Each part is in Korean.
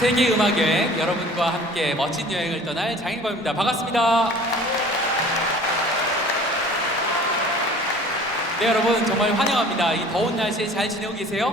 세계 음악 여행, 여러분과 함께 멋진 여행을 떠날 장인범입니다. 반갑습니다. 네, 여러분 정말 환영합니다. 이 더운 날씨에 잘 지내고 계세요?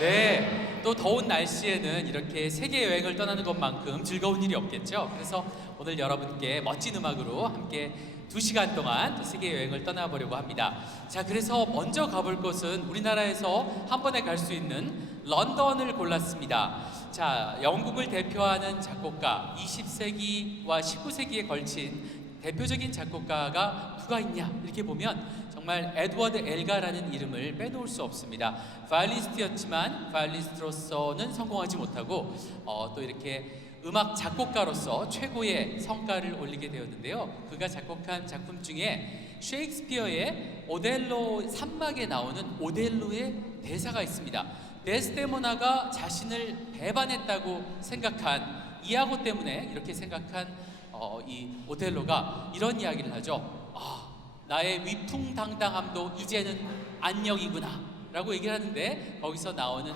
네, 또 더운 날씨에는 이렇게 세계 여행을 떠나는 것만큼 즐거운 일이 없겠죠. 그래서 오늘 여러분께 멋진 음악으로 함께 2시간 동안 또 세계 여행을 떠나보려고 합니다. 자, 그래서 먼저 가볼 곳은 우리나라에서 한 번에 갈 수 있는 런던을 골랐습니다. 자, 영국을 대표하는 작곡가, 20세기와 19세기에 걸친 대표적인 작곡가가 누가 있냐 이렇게 보면 정말 에드워드 엘가라는 이름을 빼놓을 수 없습니다. 바이올리스트였지만 바이올리스트로서는 성공하지 못하고 또 이렇게 음악 작곡가로서 최고의 성과를 올리게 되었는데요. 그가 작곡한 작품 중에 셰익스피어의 오델로 3막에 나오는 오델로의 대사가 있습니다. 데스데모나가 자신을 배반했다고 생각한 이아고 때문에 이렇게 생각한 이 오델로가 이런 이야기를 하죠. 나의 위풍당당함도 이제는 안녕이구나 라고 얘기를 하는데, 거기서 나오는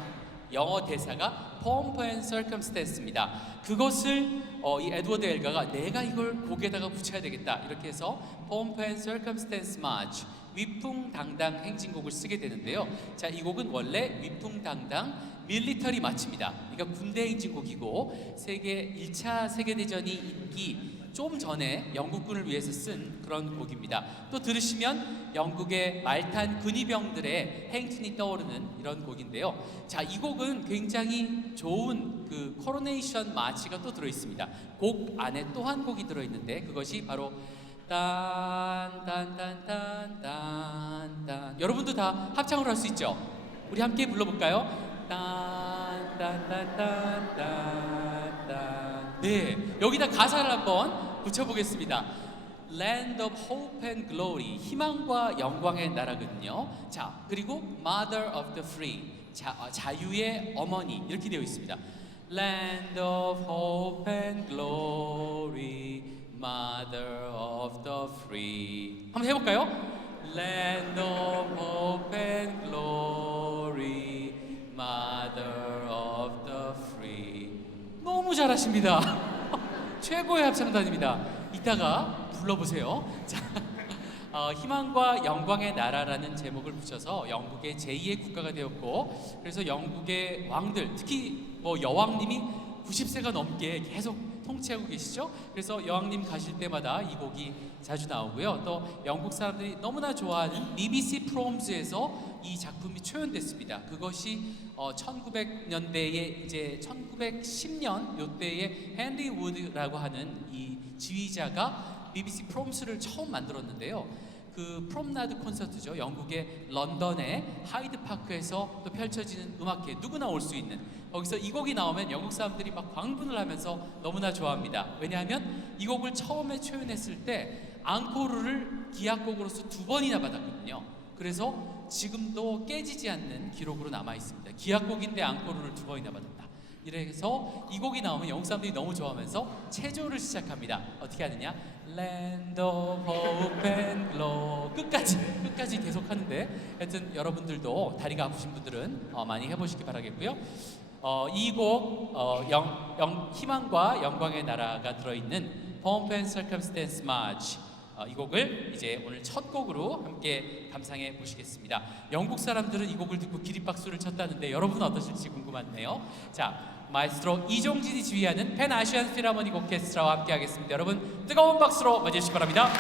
영어 대사가 Pomp and Circumstance입니다. 그것을 이 에드워드 엘가가 내가 이걸 곡에다가 붙여야 되겠다 이렇게 해서 Pomp and Circumstance March, 위풍당당 행진곡을 쓰게 되는데요. 자, 이 곡은 원래 위풍당당 밀리터리 마치입니다. 그러니까 군대 행진곡이고 1차 세계대전이 있기 좀 전에 영국군을 위해서 쓴 그런 곡입니다. 또 들으시면 영국의 말탄 군의병들의 행진이 떠오르는 이런 곡인데요. 자, 이 곡은 굉장히 좋은 그 코로네이션 마치가 또 들어 있습니다. 곡 안에 또 한 곡이 들어 있는데 그것이 바로 딴딴딴딴딴딴. 여러분도 다 합창으로 할 수 있죠? 우리 함께 불러볼까요? 딴딴딴딴딴딴. 네, 여기다 가사를 한번 붙여보겠습니다. Land of Hope and Glory, 희망과 영광의 나라거든요. 자, 그리고 Mother of the Free, 자유의 어머니 이렇게 되어 있습니다. Land of Hope and Glory, Mother of the Free. 한번 해볼까요? Land of Hope and Glory, Mother of the Free. 너무 잘하십니다. 최고의 합창단입니다. 이따가 불러보세요. 자, 희망과 영광의 나라라는 제목을 붙여서 영국의 제2의 국가가 되었고, 그래서 영국의 왕들, 특히 여왕님이 90세가 넘게 계속 통치하고 계시죠. 그래서 여왕님 가실 때마다 이 곡이 자주 나오고요. 또 영국 사람들이 너무나 좋아하는 BBC 프롬스에서 이 작품이 초연됐습니다. 그것이 1900년대에 이제 1910년 요때에 헨리 우드라고 하는 이 지휘자가 BBC 프롬스를 처음 만들었는데요. 그 프롬나드 콘서트죠. 영국의 런던의 하이드 파크에서 또 펼쳐지는 음악회, 누구나 올 수 있는, 거기서 이 곡이 나오면 영국 사람들이 막 광분을 하면서 너무나 좋아합니다. 왜냐하면 이 곡을 처음에 초연했을 때 앙코르를 기악곡으로서 2번이나 받았거든요. 그래서 지금도 깨지지 않는 기록으로 남아 있습니다. 기악곡인데 앙코르를 2번이나 받았다. 이래서 이 곡이 나오면 영국 사람들이 너무 좋아하면서 체조를 시작합니다. 어떻게 하느냐? Land of Hope and Glory, 끝까지 계속 하는데, 하여튼 여러분들도 다리가 아프신 분들은 많이 해보시기 바라겠고요. 이 곡 희망과 영광의 나라가 들어있는 Pomp and Circumstance March, 이 곡을 이제 오늘 첫 곡으로 함께 감상해 보시겠습니다. 영국 사람들은 이 곡을 듣고 기립박수를 쳤다는데 여러분은 어떠실지 궁금하네요. 자, 마에스트로 이종진이 지휘하는 팬 아시안 필하모닉 오케스트라와 함께 하겠습니다. 여러분 뜨거운 박수로 맞이해 주시기 바랍니다.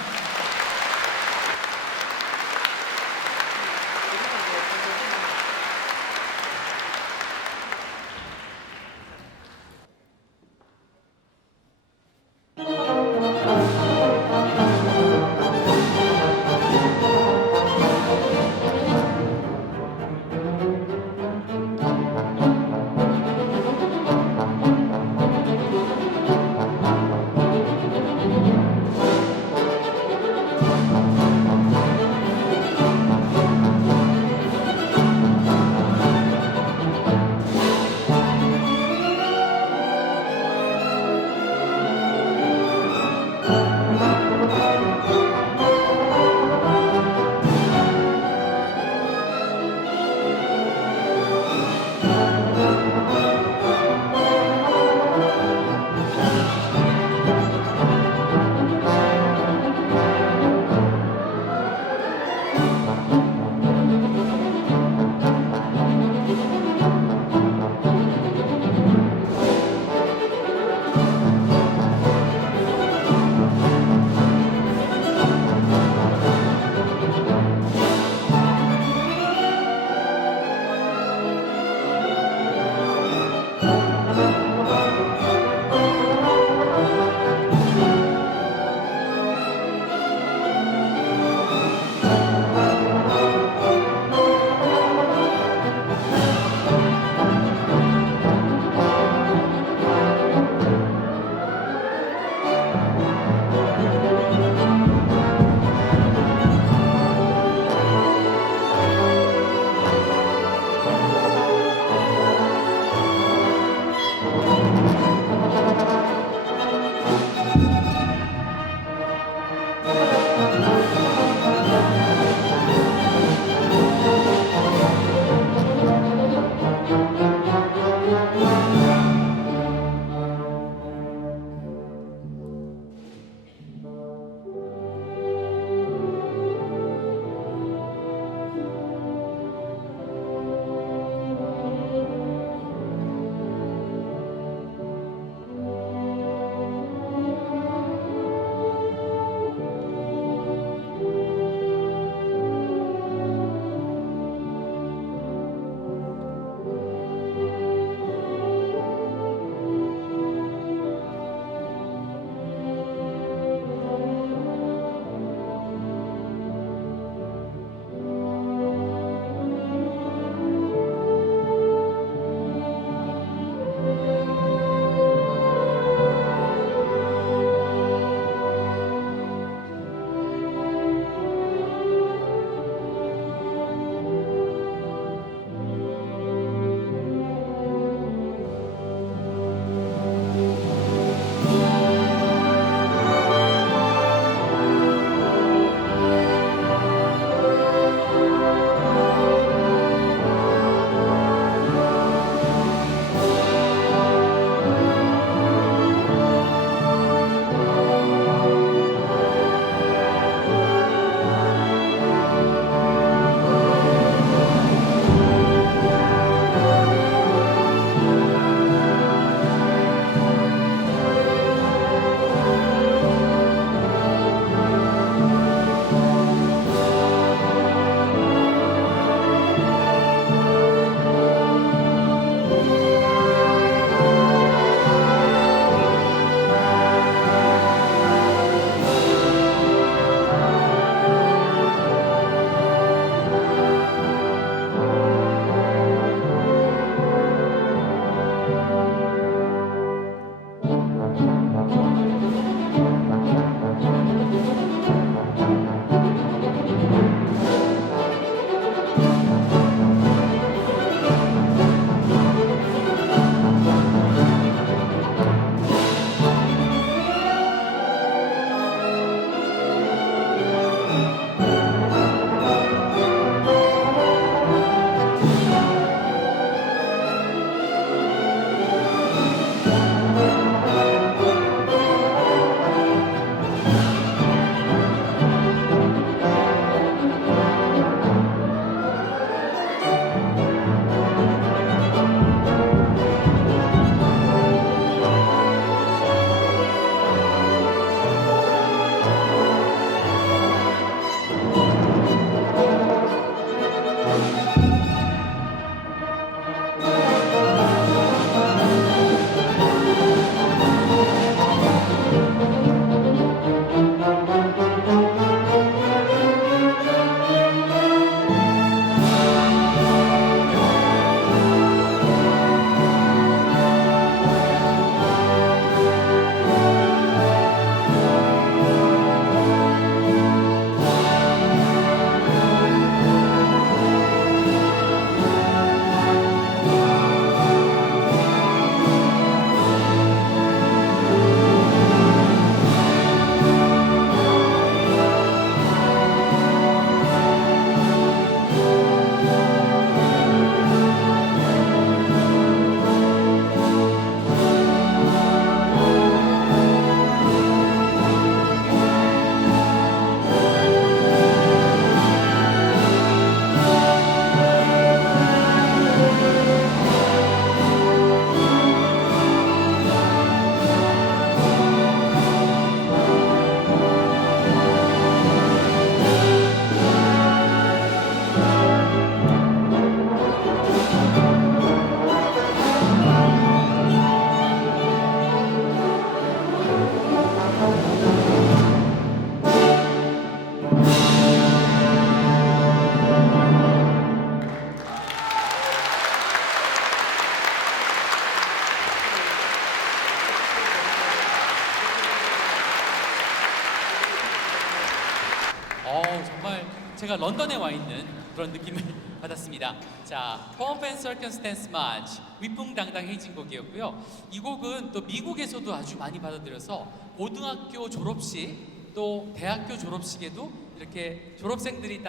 제가 런던에 와 있는 그런 느낌을 받았습니다. 자, Pomp and Circumstance March, 위풍당당해진 곡이었고요. 이 곡은 또 미국에서도 아주 많이 받아들여서 고등학교 졸업식 또 대학교 졸업식에도 이렇게 졸업생들이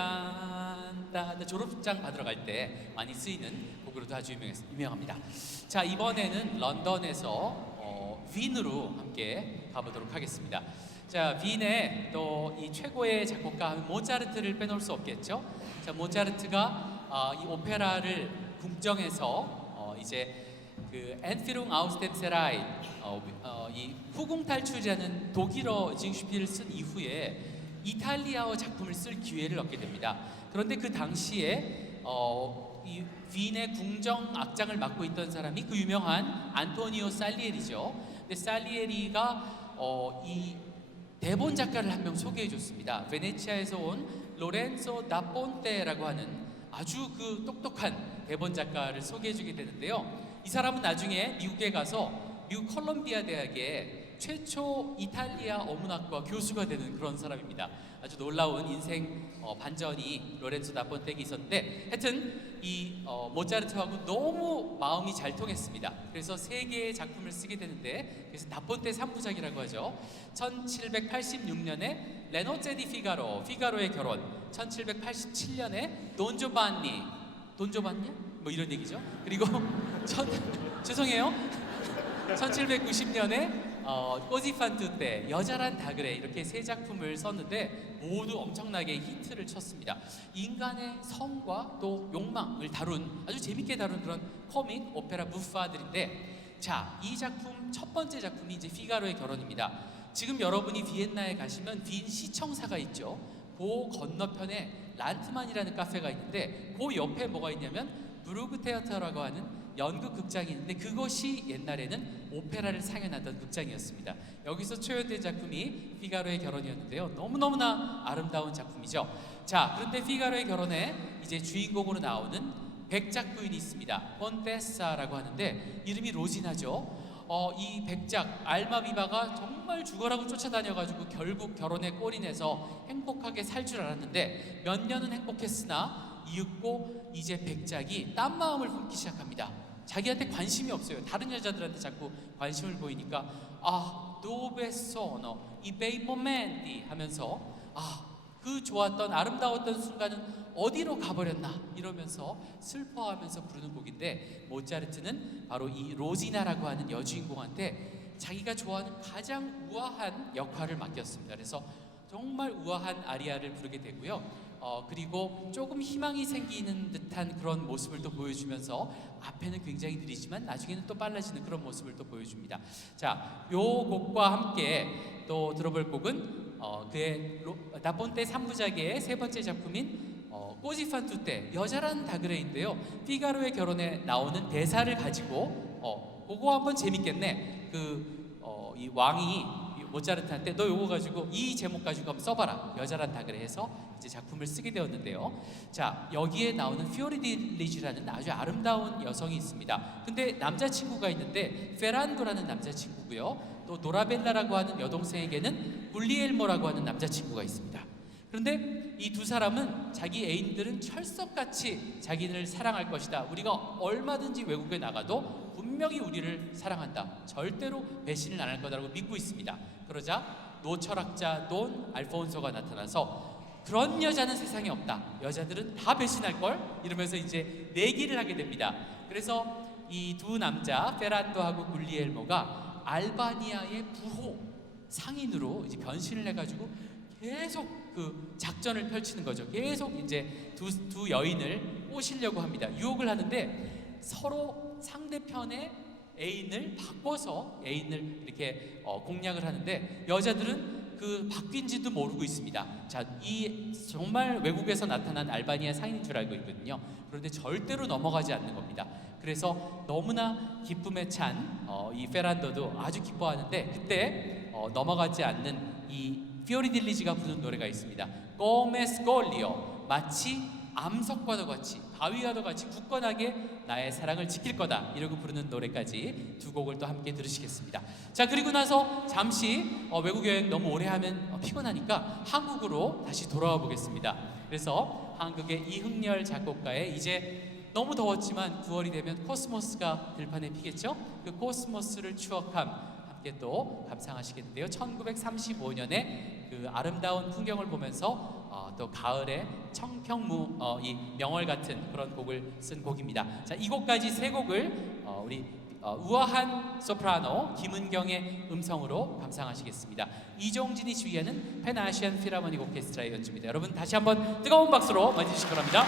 졸업장 받으러 갈 때 많이 쓰이는 곡으로도 아주 유명합니다. 자, 이번에는 런던에서 빈으로 함께 가보도록 하겠습니다. 자, 빈의 또 이 최고의 작곡가 모차르트를 빼놓을 수 없겠죠. 자, 모차르트가 이 오페라를 궁정에서 이제 그 엔피룽 아우스템세라이 이 후궁탈출이라는 독일어 징슈피를 쓴 이후에 이탈리아어 작품을 쓸 기회를 얻게 됩니다. 그런데 그 당시에 이 빈의 궁정 악장을 맡고 있던 사람이 그 유명한 안토니오 살리에리죠. 근데 살리에리가 이 대본 작가를 한 명 소개해 줬습니다. 베네치아에서 온 로렌조 다 폰테라고 하는 아주 그 똑똑한 대본 작가를 소개해 주게 되는데요. 이 사람은 나중에 미국에 가서 미국 컬럼비아 대학의 최초 이탈리아 어문학과 교수가 되는 그런 사람입니다. 아주 놀라운 인생 반전이 로렌조 다 폰테에게 있었는데, 하여튼 이 모차르트하고 너무 마음이 잘 통했습니다. 그래서 세 개의 작품을 쓰게 되는데, 그래서 다 폰테 3부작이라고 하죠. 1786년에 레노제 디 피가로, 피가로의 결혼. 1787년에 돈조반니, 돈조반니? 뭐 이런 얘기죠. 그리고 죄송해요. 1790년에 꼬지판투 때 여자란 다그레, 이렇게 세 작품을 썼는데 모두 엄청나게 히트를 쳤습니다. 인간의 성과 또 욕망을 다룬, 아주 재밌게 다룬 그런 코믹 오페라 부파들인데, 자, 이 작품 첫 번째 작품이 이제 피가로의 결혼입니다. 지금 여러분이 비엔나에 가시면 빈 시청사가 있죠. 그 건너편에 란트만이라는 카페가 있는데, 그 옆에 뭐가 있냐면 브루그 테아터라고 하는 연극 극장이 있는데, 그것이 옛날에는 오페라를 상연하던 극장이었습니다. 여기서 초연된 작품이 피가로의 결혼이었는데요. 너무너무나 아름다운 작품이죠. 자, 그런데 피가로의 결혼에 이제 주인공으로 나오는 백작 부인이 있습니다. 폰테사라고 하는데 이름이 로지나죠. 이 백작 알마비바가 정말 죽어라고 쫓아다녀가지고 결국 결혼에 꼴이 내서 행복하게 살 줄 알았는데, 몇 년은 행복했으나 이윽고 이제 백작이 딴 마음을 품기 시작합니다. 자기한테 관심이 없어요. 다른 여자들한테 자꾸 관심을 보이니까 dove sono i bei momenti 하면서 그 좋았던 아름다웠던 순간은 어디로 가버렸나 이러면서 슬퍼하면서 부르는 곡인데, 모차르트는 바로 이 로지나라고 하는 여주인공한테 자기가 좋아하는 가장 우아한 역할을 맡겼습니다. 그래서 정말 우아한 아리아를 부르게 되고요. 그리고 조금 희망이 생기는 듯한 그런 모습을 또 보여주면서 앞에는 굉장히 느리지만 나중에는 또 빨라지는 그런 모습을 또 보여줍니다. 자, 요 곡과 함께 또 들어볼 곡은 그의 다폰테 3부작의 세 번째 작품인 꼬지판투 때 여자란 다그레인데요. 피가로의 결혼에 나오는 대사를 가지고 그거 한번 재밌겠네. 이 왕이 모차르트한테 너 요거 가지고 이 제목 가지고 한번 써봐라, 여자란 다그레 해서 이제 작품을 쓰게 되었는데요. 자, 여기에 나오는 피오리딜리지라는 아주 아름다운 여성이 있습니다. 근데 남자친구가 있는데 페란도라는 남자친구고요. 또 노라벨라라고 하는 여동생에게는 굴리엘모라고 하는 남자친구가 있습니다. 그런데 이 두 사람은 자기 애인들은 철석같이 자기를 사랑할 것이다, 우리가 얼마든지 외국에 나가도 분명히 우리를 사랑한다, 절대로 배신을 안 할 거다라고 믿고 있습니다. 그러자 노철학자 돈 알폰소가 나타나서 그런 여자는 세상에 없다, 여자들은 다 배신할걸, 이러면서 이제 내기를 하게 됩니다. 그래서 이 두 남자 페란도하고 굴리엘모가 알바니아의 부호 상인으로 이제 변신을 해가지고 계속 그 작전을 펼치는 거죠. 계속 이제 두 여인을 꼬시려고 합니다. 유혹을 하는데 서로 상대편의 애인을 바꿔서 애인을 이렇게 공략을 하는데, 여자들은 그 바뀐지도 모르고 있습니다. 자, 이 정말 외국에서 나타난 알바니아 상인인 줄 알고 있거든요. 그런데 절대로 넘어가지 않는 겁니다. 그래서 너무나 기쁨에 찬 이 페란도도 아주 기뻐하는데, 그때 넘어가지 않는 이 피오리딜리지가 부른 노래가 있습니다. Come scoglio, 마치 암석과도 같이 바위와도 같이 굳건하게 나의 사랑을 지킬 거다 이러고 부르는 노래까지 두 곡을 또 함께 들으시겠습니다. 자, 그리고 나서 잠시 외국 여행 너무 오래 하면 피곤하니까 한국으로 다시 돌아와 보겠습니다. 그래서 한국의 이흥렬 작곡가의 이제 너무 더웠지만 9월이 되면 코스모스가 들판에 피겠죠? 그 코스모스를 추억함 함께 또 감상하시겠는데요. 1935년에 그 아름다운 풍경을 보면서 또 가을에 청평무 이 명월 같은 그런 곡을 쓴 곡입니다. 자, 이 곡까지 세 곡을 우리 우아한 소프라노 김은경의 음성으로 감상하시겠습니다. 이종진이 지휘하는 펜아시안 필하모닉 오케스트라의 연주입니다. 여러분 다시 한번 뜨거운 박수로 맞이해주시기 바랍니다.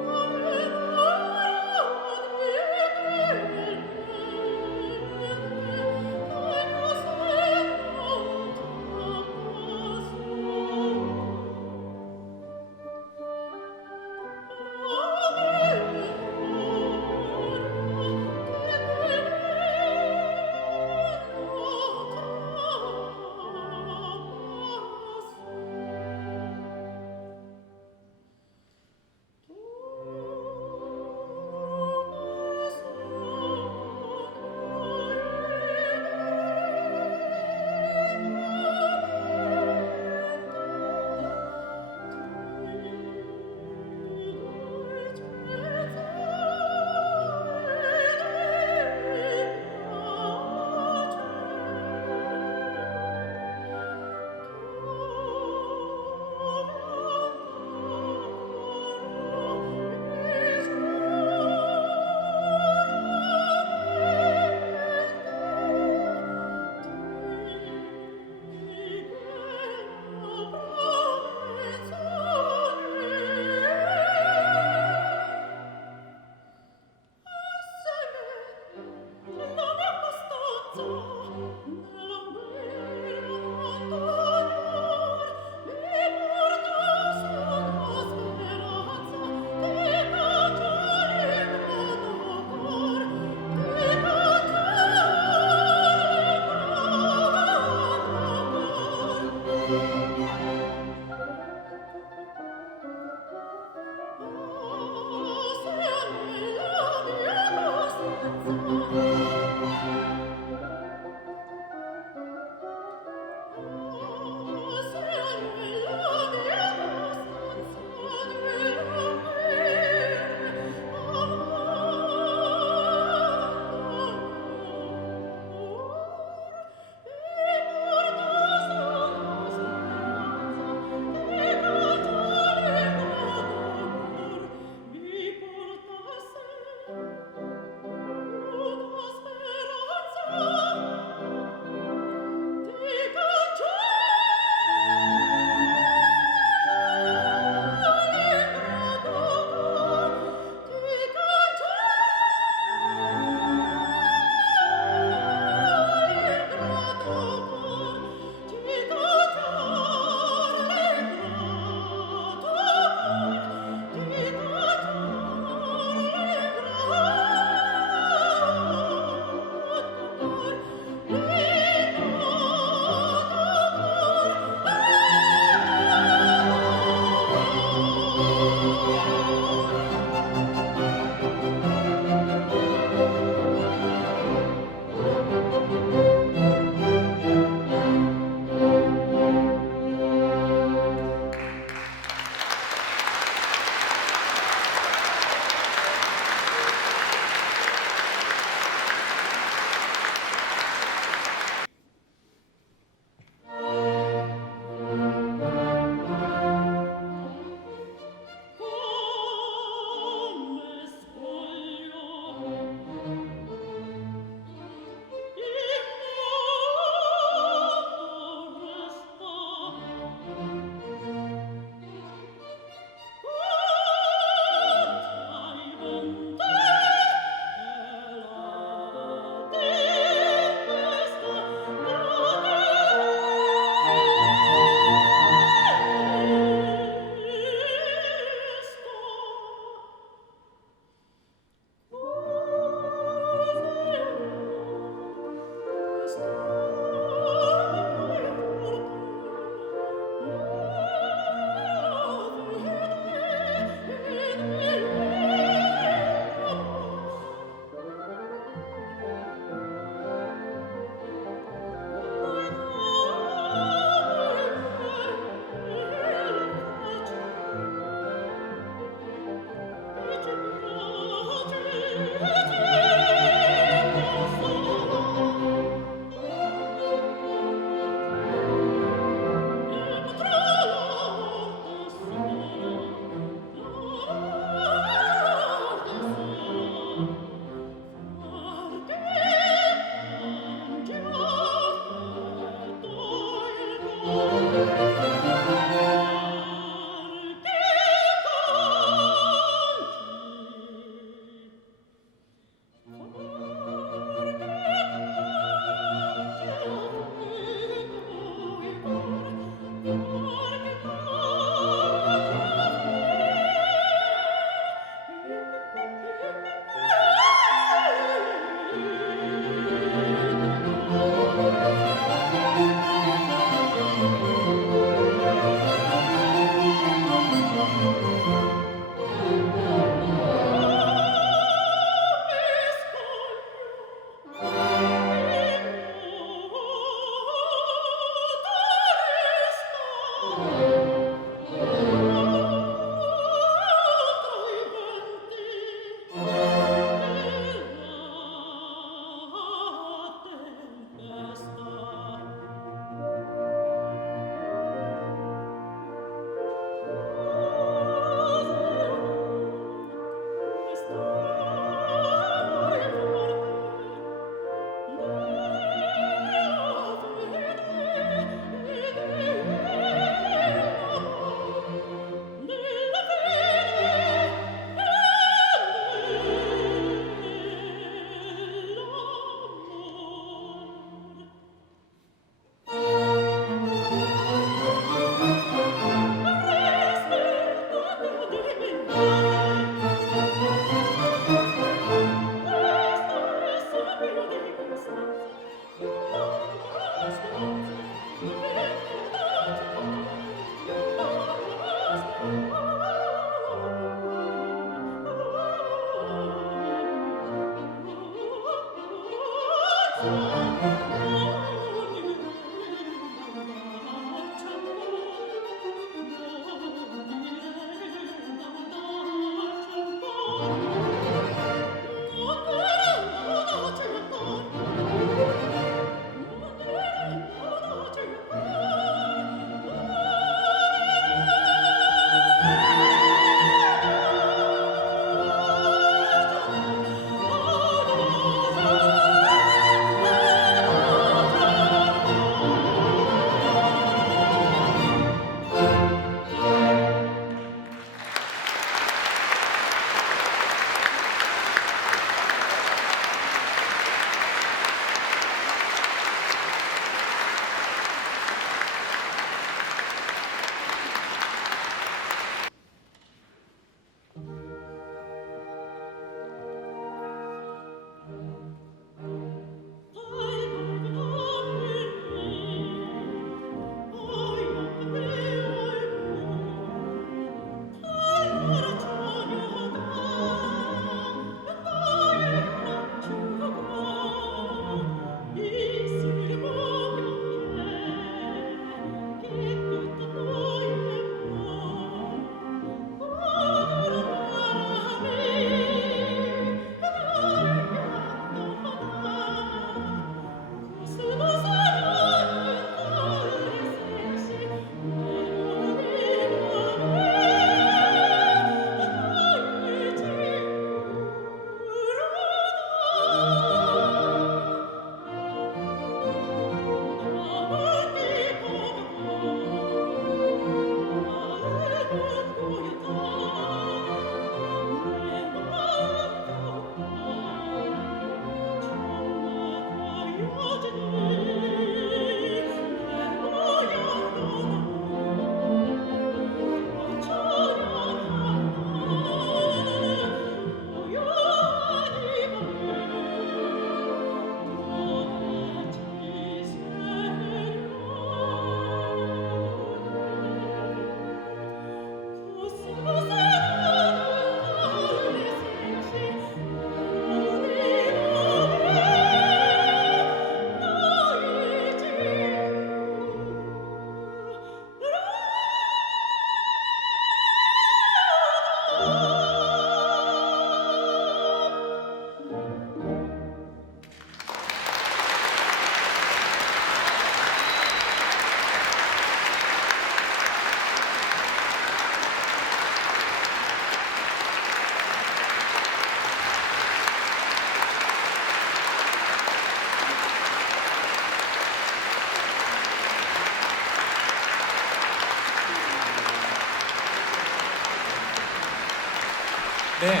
네.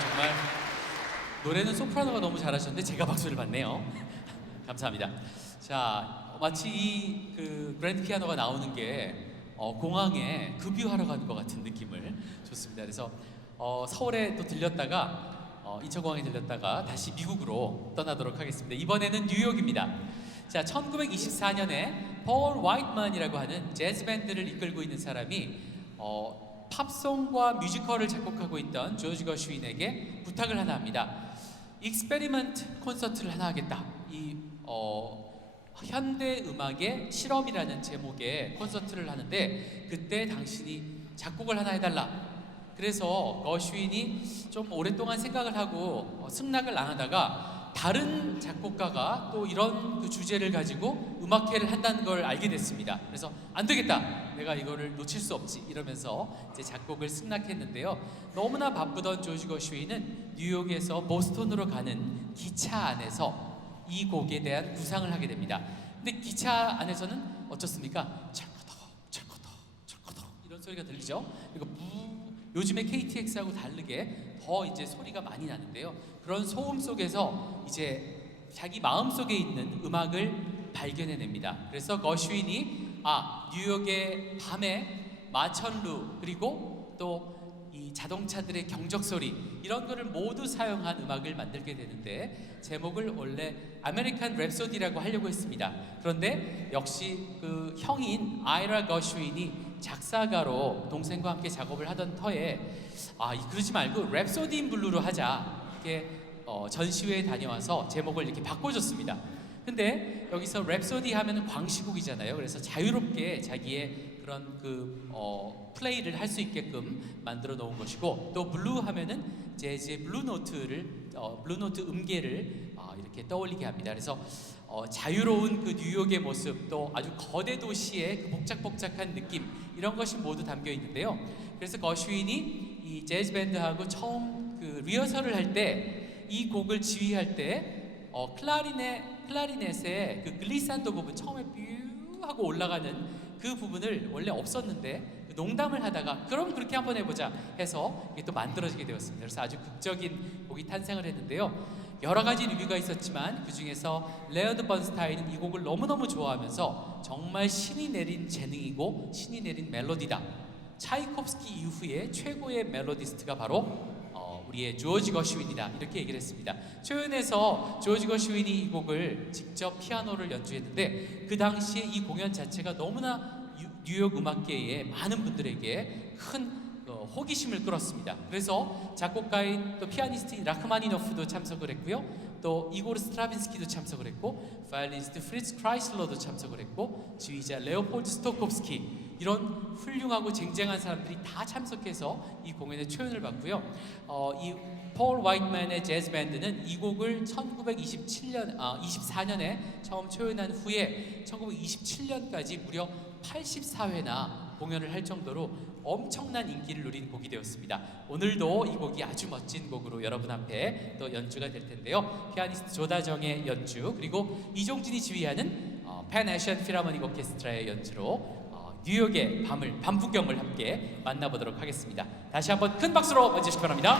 정말 노래는 소프라노가 너무 잘하셨는데 제가 박수를 받네요. 감사합니다. 자, 마치 이 그 그랜드 피아노가 나오는 게 공항에 급유하러 가는 것 같은 느낌을 줬습니다. 그래서 서울에 또 들렸다가 인천공항에 들렸다가 다시 미국으로 떠나도록 하겠습니다. 이번에는 뉴욕입니다. 자, 1924년에 폴 화이트만이라고 하는 재즈 밴드를 이끌고 있는 사람이 팝송과 뮤지컬을 작곡하고 있던 조지 거슈윈에게 부탁을 하나 합니다. 익스페리먼트 콘서트를 하나 하겠다. 이 현대 음악의 실험이라는 제목의 콘서트를 하는데 그때 당신이 작곡을 하나 해달라. 그래서 거슈윈이 좀 오랫동안 생각을 하고 승낙을 안 하다가 다른 작곡가가 또 이런 그 주제를 가지고 음악회를 한다는 걸 알게 됐습니다. 그래서 안 되겠다. 내가 이거를 놓칠 수 없지. 이러면서 이제 작곡을 승낙했는데요. 너무나 바쁘던 조지 거슈윈은 뉴욕에서 보스턴으로 가는 기차 안에서 이 곡에 대한 구상을 하게 됩니다. 근데 기차 안에서는 어떻습니까? 철커덕, 철커덕, 철커덕 이런 소리가 들리죠. 그리고 요즘의 KTX하고 다르게 더 이제 소리가 많이 나는데요. 그런 소음 속에서 이제 자기 마음 속에 있는 음악을 발견해냅니다. 그래서 거슈윈이 뉴욕의 밤에 마천루 그리고 또 이 자동차들의 경적 소리 이런 거를 모두 사용한 음악을 만들게 되는데 제목을 원래 아메리칸 랩소디라고 하려고 했습니다. 그런데 역시 그 형인 아이라 거슈윈이 작사가로 동생과 함께 작업을 하던 터에 그러지 말고 랩소디 인 블루로 하자 이렇게 전시회에 다녀와서 제목을 이렇게 바꿔줬습니다. 근데 여기서 랩소디 하면은 광시곡이잖아요. 그래서 자유롭게 자기의 그런 플레이를 할 수 있게끔 만들어 놓은 것이고 또 블루 하면은 재즈의 블루 노트 음계를 이렇게 떠올리게 합니다. 그래서 자유로운 그 뉴욕의 모습 또 아주 거대 도시의 그 복작복작한 느낌 이런 것이 모두 담겨 있는데요. 그래서 거슈윈이 이 재즈 밴드하고 처음 그 리허설을 할 때 이 곡을 지휘할 때 클라리넷의 그 글리산도 부분 처음에 뷰 하고 올라가는 그 부분을 원래 없었는데 농담을 하다가 그럼 그렇게 한번 해보자 해서 이게 또 만들어지게 되었습니다. 그래서 아주 극적인 곡이 탄생을 했는데요. 여러 가지 리뷰가 있었지만 그 중에서 레어드 번스타인은 이 곡을 너무너무 좋아하면서 정말 신이 내린 재능이고 신이 내린 멜로디다. 차이콥스키 이후에 최고의 멜로디스트가 바로 우리의 조지 거슈윈이다 이렇게 얘기를 했습니다. 초연에서 조지 거슈윈이 이 곡을 직접 피아노를 연주했는데 그 당시에 이 공연 자체가 너무나 뉴욕 음악계의 많은 분들에게 큰 호기심을 끌었습니다. 그래서 작곡가인 또 피아니스트인 라흐마니노프도 참석을 했고요. 또 이고르 스트라빈스키도 참석을 했고 바이올리니스트 프리츠 크라이슬러도 참석을 했고 지휘자 레오폴드 스토콥스키 이런 훌륭하고 쟁쟁한 사람들이 다 참석해서 이 공연에 초연을 받고요. 이 폴 화이트만의 재즈 밴드는 이 곡을 24년에 처음 초연한 후에 1927년까지 무려 84회나 공연을 할 정도로 엄청난 인기를 누린 곡이 되었습니다. 오늘도 이 곡이 아주 멋진 곡으로 여러분 앞에 또 연주가 될 텐데요. 피아니스트 조다정의 연주 그리고 이종진이 지휘하는 팬 애션 필하모닉 오케스트라의 연주로 뉴욕의 밤 풍경을 함께 만나보도록 하겠습니다. 다시 한번 큰 박수로 맞이해주시기 바랍니다.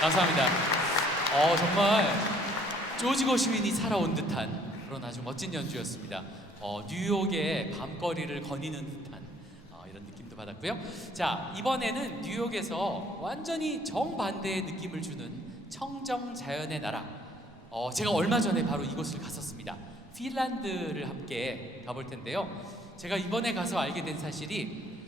감사합니다. 정말 조지 거시윈이 살아온 듯한 그런 아주 멋진 연주였습니다. 뉴욕의 밤거리를 거니는 듯한 이런 느낌도 받았고요. 자, 이번에는 뉴욕에서 완전히 정반대의 느낌을 주는 청정 자연의 나라. 제가 얼마 전에 바로 이곳을 갔었습니다. 핀란드를 함께 가볼 텐데요. 제가 이번에 가서 알게 된 사실이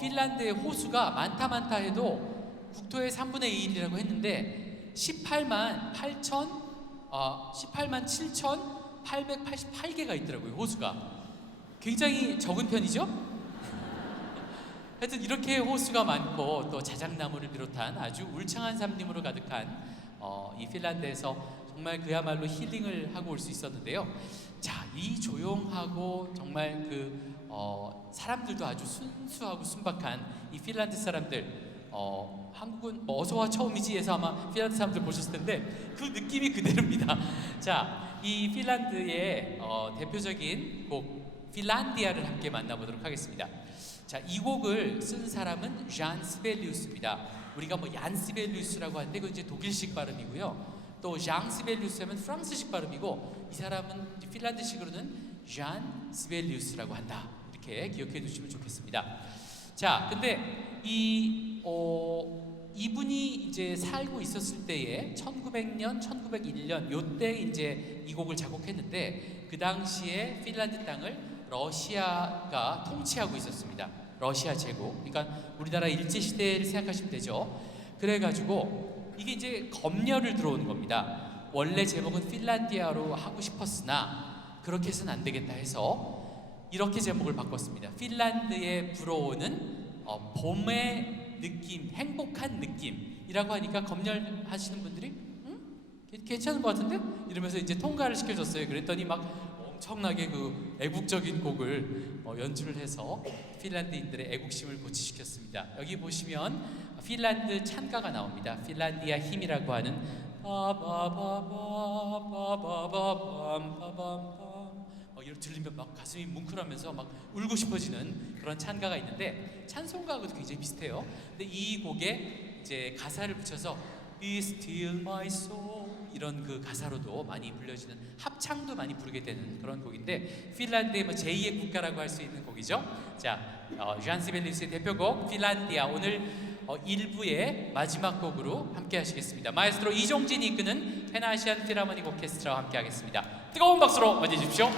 핀란드의 호수가 많다 해도 국토의 3분의 2이라고 했는데 18만 7,888개가 있더라고요. 호수가 굉장히 적은 편이죠. 하여튼 이렇게 호수가 많고 또 자작나무를 비롯한 아주 울창한 산림으로 가득한 이 핀란드에서 정말 그야말로 힐링을 하고 올 수 있었는데요. 자, 이 조용하고 정말 사람들도 아주 순수하고 순박한 이 핀란드 사람들, 한국은 어서와 처음이지 해서 아마 핀란드 사람들 보셨을 텐데 그 느낌이 그대로입니다. 자, 이 핀란드의 대표적인 곡 핀란디아를 함께 만나보도록 하겠습니다. 자, 이 곡을 쓴 사람은 잔 시벨리우스입니다. 우리가 얀 시벨리우스라고 하는데 그건 이제 독일식 발음이고요. 또 장 시벨리우스 하면 프랑스식 발음이고 이 사람은 핀란드식으로는 잔 시벨리우스라고 한다. 이렇게 기억해 두시면 좋겠습니다. 자, 근데 이분이 이제 살고 있었을 때에 1900년, 1901년 요때 이제 이 곡을 작곡했는데 그 당시에 핀란드 땅을 러시아가 통치하고 있었습니다. 러시아 제국. 그러니까 우리나라 일제 시대를 생각하시면 되죠. 그래가지고 이게 이제 검열을 들어오는 겁니다. 원래 제목은 핀란디아로 하고 싶었으나 그렇게 해서는 안 되겠다 해서 이렇게 제목을 바꿨습니다. 핀란드에 불어오는 봄의 느낌, 행복한 느낌이라고 하니까 검열하시는 분들이 괜찮은 것 같은데? 이러면서 이제 통과를 시켜줬어요. 그랬더니 막 엄청나게 그 애국적인 곡을 연주를 해서 핀란드인들의 애국심을 고취시켰습니다. 여기 보시면 핀란드 찬가가 나옵니다. 핀란디아 힘이라고 하는 이걸 들리면 막 가슴이 뭉클하면서 막 울고 싶어지는 그런 찬가가 있는데 찬송가하고도 굉장히 비슷해요. 근데 이 곡에 이제 가사를 붙여서 Be still my soul 이런 그 가사로도 많이 불려지는 합창도 많이 부르게 되는 그런 곡인데 핀란드의 뭐 제2의 국가라고 할 수 있는 곡이죠. 자, 잔 시벨리우스의 대표곡 핀란디아 오늘 1부의 마지막 곡으로 함께 하시겠습니다. 마에스트로 이종진이 이끄는 페나시안 필하모닉 오케스트라와 함께 하겠습니다. 뜨거운 박수로 맞이해 주십시오.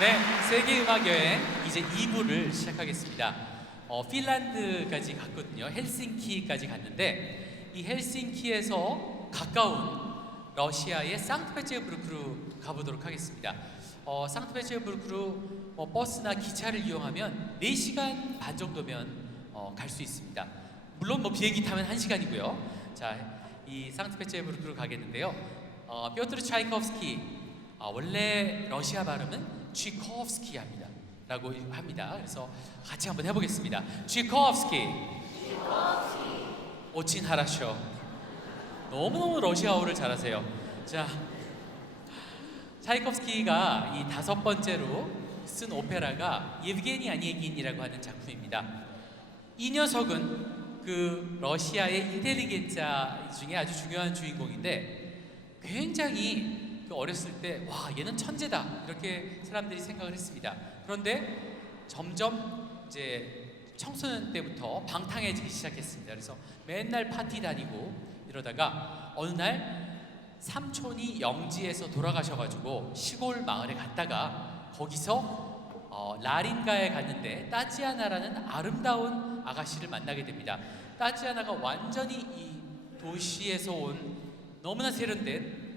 네, 세계 음악 여행 이제 2부를 시작하겠습니다. 핀란드까지 갔거든요. 헬싱키까지 갔는데 이 헬싱키에서 가까운 러시아의 상트페테르부르크로 가보도록 하겠습니다. 상트페테르부르크로 버스나 기차를 이용하면 4시간 반 정도면 갈 수 있습니다. 물론 비행기 타면 1시간이고요. 자, 이 상트페테르부르크로 가겠는데요. 뾰트르 차이코프스키, 원래 러시아 발음은 취코프스키입니다. 라고 합니다. 그래서 같이 한번 해보겠습니다. 취코프스키. 오친 하라쇼. 너무너무 러시아어를 잘하세요. 자, 차이코프스키가 이 5번째로 쓴 오페라가 예브게니 아니에긴이라고 하는 작품입니다. 이 녀석은 그 러시아의 인텔리겐자 중에 아주 중요한 주인공인데 굉장히 어렸을 때 와 얘는 천재다 이렇게 사람들이 생각을 했습니다. 그런데 점점 이제 청소년 때부터 방탕해지기 시작했습니다. 그래서 맨날 파티 다니고 이러다가 어느 날 삼촌이 영지에서 돌아가셔가지고 시골 마을에 갔다가 거기서 라린가에 갔는데 따지아나라는 아름다운 아가씨를 만나게 됩니다. 따지아나가 완전히 이 도시에서 온 너무나 세련된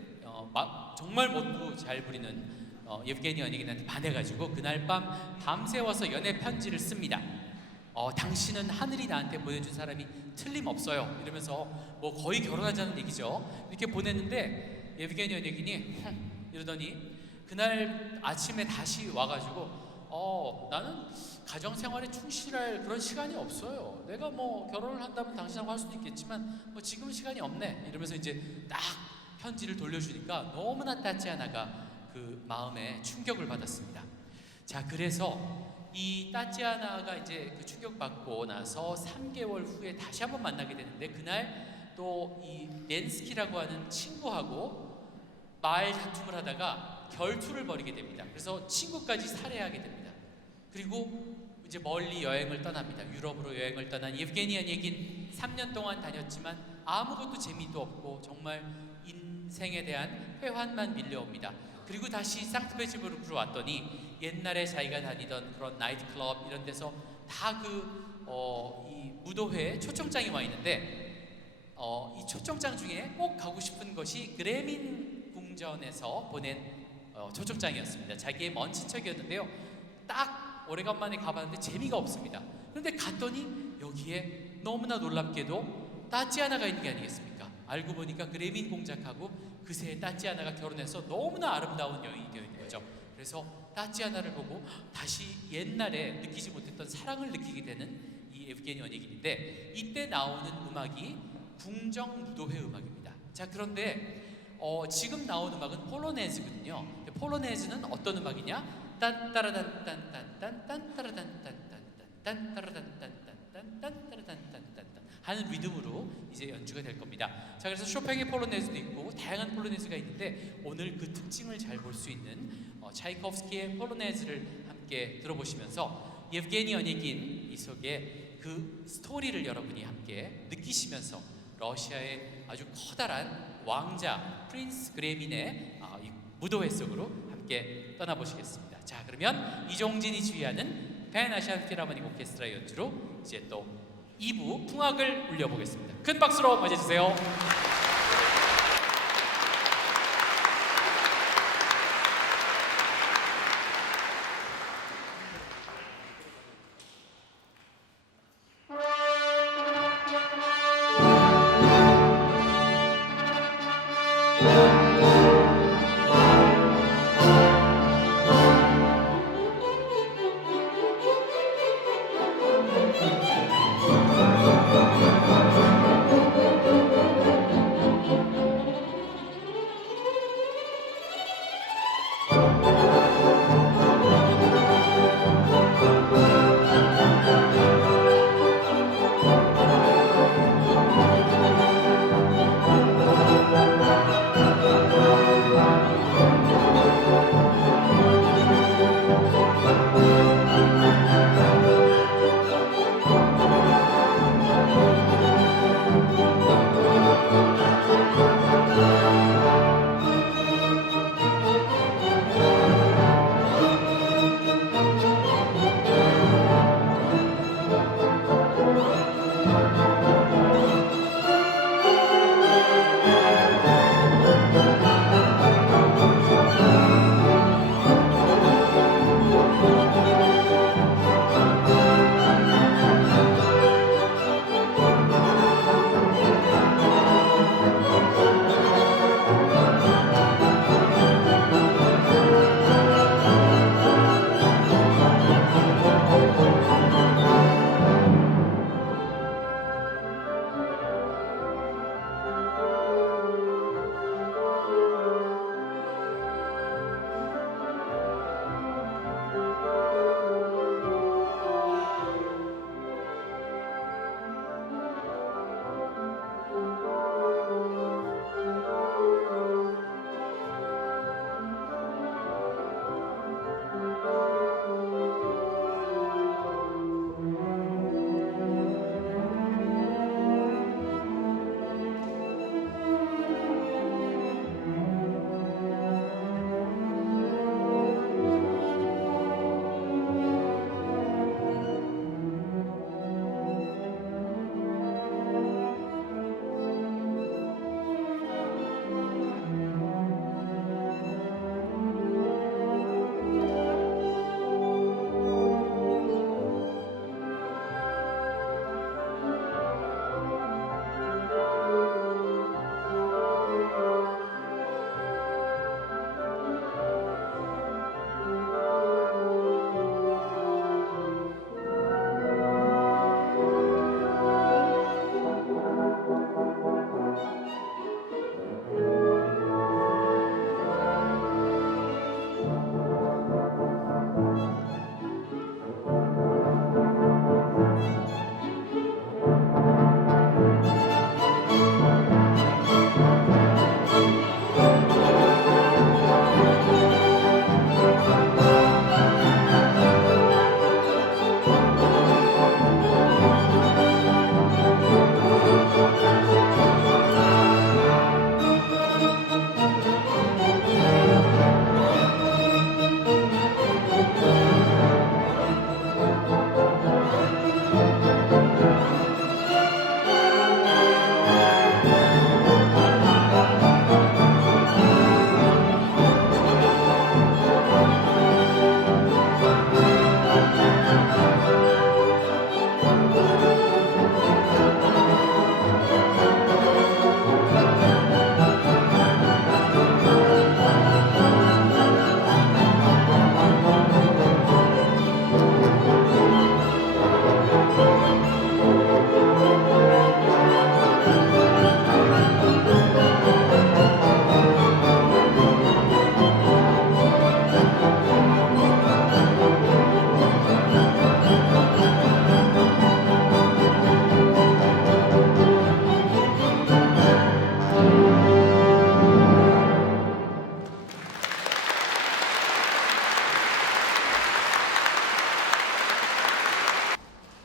정말 못도 잘 부리는 예브게니 오네긴한테 반해가지고 그날 밤 밤새워서 연애 편지를 씁니다. 당신은 하늘이 나한테 보내준 사람이 틀림없어요. 이러면서 거의 결혼하자는 얘기죠. 이렇게 보냈는데 예브게니 오네긴이 이러더니 그날 아침에 다시 와가지고 나는 가정생활에 충실할 그런 시간이 없어요. 내가 결혼을 한다면 당신하고 할 수도 있겠지만 지금은 시간이 없네. 이러면서 이제 딱 편지를 돌려주니까 너무나 따지아나가 그 마음에 충격을 받았습니다. 자, 그래서 이 따지아나가 이제 그 충격받고 나서 3개월 후에 다시 한번 만나게 되는데 그날 또 이 렌스키라고 하는 친구하고 말 다툼을 하다가 결투를 벌이게 됩니다. 그래서 친구까지 살해하게 됩니다. 그리고 이제 멀리 여행을 떠납니다. 유럽으로 여행을 떠난 예브게니 오네긴 3년 동안 다녔지만 아무것도 재미도 없고 정말 인생에 대한 회환만 밀려옵니다. 그리고 다시 상트페테르부르크로 왔더니 옛날에 자기가 다니던 그런 나이트클럽 이런 데서 다 이 무도회 초청장이 와 있는데 이 초청장 중에 꼭 가고 싶은 것이 그레민 궁전에서 보낸 초청장이었습니다. 자기의 먼 친척이었는데요. 딱 오래간만에 가봤는데 재미가 없습니다. 그런데 갔더니 여기에 너무나 놀랍게도 따지아나가 있는 게 아니겠습니까? 알고 보니까 그레민 공작하고 그새 따지아나가 결혼해서 너무나 아름다운 여인이 되어 있는 거죠. 그래서 따지아나를 보고 다시 옛날에 느끼지 못했던 사랑을 느끼게 되는 이 예브게니 오네긴인데 이때 나오는 음악이 궁정 무도회 음악입니다. 자, 그런데 지금 나온 음악은 폴로네즈거든요. 폴로네즈는 어떤 음악이냐? 딴따라단딴딴딴딴따라단딴딴딴따라단딴딴딴따라단딴딴딴 하는 리듬으로 이제 연주가 될 겁니다. 자, 그래서 쇼팽의 폴로네즈도 있고 다양한 폴로네즈가 있는데 오늘 그 특징을 잘 볼 수 있는 차이코프스키의 폴로네즈를 함께 들어보시면서 예브게니 오네긴 이 속에 그 스토리를 여러분이 함께 느끼시면서 러시아의 아주 커다란 왕자 프린스 그레민의 이 무도회 속으로 함께 떠나보시겠습니다. 자, 그러면 이종진이 지휘하는 팬아시안 필하모닉 오케스트라 연주로 이제 또 2부 풍악을 울려보겠습니다. 큰 박수로 맞이해주세요.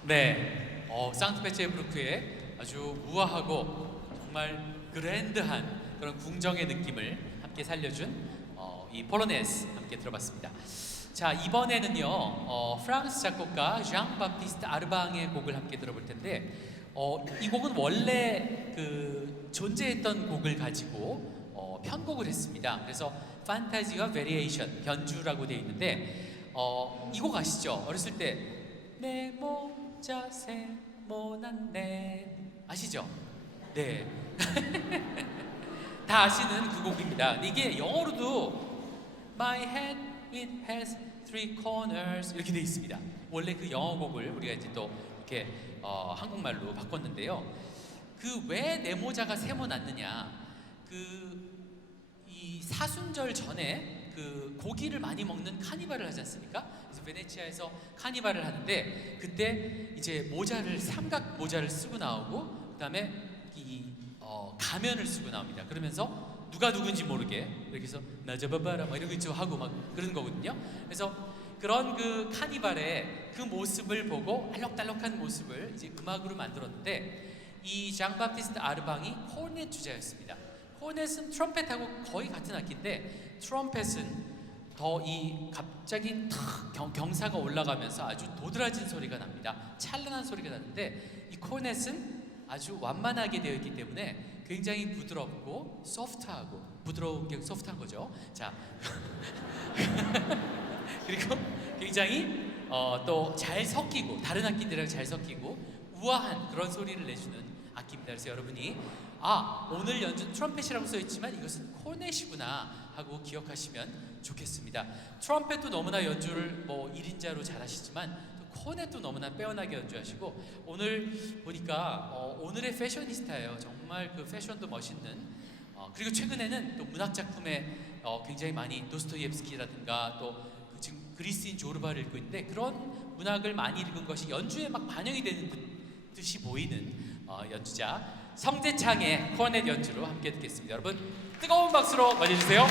네, 상트페테르부르크의 아주 우아하고 정말 그랜드한 그런 궁정의 느낌을 함께 살려준 이 폴로네스 함께 들어봤습니다. 자, 이번에는요 프랑스 작곡가 장 바티스트 아르방의 곡을 함께 들어볼 텐데 이 곡은 원래 그 존재했던 곡을 가지고 편곡을 했습니다. 그래서 판타지와 베리에이션 변주라고 되어 있는데 이 곡 아시죠? 어렸을 때 내 모자 세모난네 아시죠? 네. 다 아시는 그 곡입니다. 근데 이게 영어로도 My head it has three corners 이렇게 돼 있습니다. 원래 그 영어 곡을 우리가 이제 또 이렇게 한국말로 바꿨는데요. 그 왜 내 모자가 세모났느냐? 그 이 사순절 전에 그 고기를 많이 먹는 카니발을 하지 않습니까? 그래서 베네치아에서 카니발을 하는데 그때 이제 모자를 삼각 모자를 쓰고 나오고 그다음에 이 가면을 쓰고 나옵니다. 그러면서 누가 누군지 모르게 이렇게 해서 나자바바라 막 이런 거 하고 막 그런 거거든요. 그래서 그런 그 카니발의 그 모습을 보고 알록달록한 모습을 이제 음악으로 만들었는데 이 장 바티스트 아르방이 코르넷 주자였습니다. 코르넷은 트럼펫하고 거의 같은 악기인데 트럼펫은 더 이 갑자기 탁 경사가 올라가면서 아주 도드라진 소리가 납니다. 찬란한 소리가 나는데 이 코르넷은 아주 완만하게 되어 있기 때문에 굉장히 부드럽고 소프트하고 부드러운 게 소프트한 거죠. 자 그리고 굉장히 또 잘 섞이고 다른 악기들이랑 잘 섞이고 우아한 그런 소리를 내주는 악기입니다. 그래서 여러분이 오늘 연주는 트럼펫이라고 써있지만 이것은 코르넷이구나 하고 기억하시면 좋겠습니다. 트럼펫도 너무나 연주를 뭐 1인자로 잘하시지만 코넷도 너무나 빼어나게 연주하시고 오늘 보니까 오늘의 패셔니스타예요. 정말 그 패션도 멋있는 그리고 최근에는 또 문학 작품에 굉장히 많이 도스토옙스키라든가 또 지금 그리스인 조르바를 읽고 있는데 그런 문학을 많이 읽은 것이 연주에 막 반영이 되는 듯이 보이는 연주자 성재창의 코넷 연주로 함께 듣겠습니다. 여러분 뜨거운 박수로 맞이해주세요.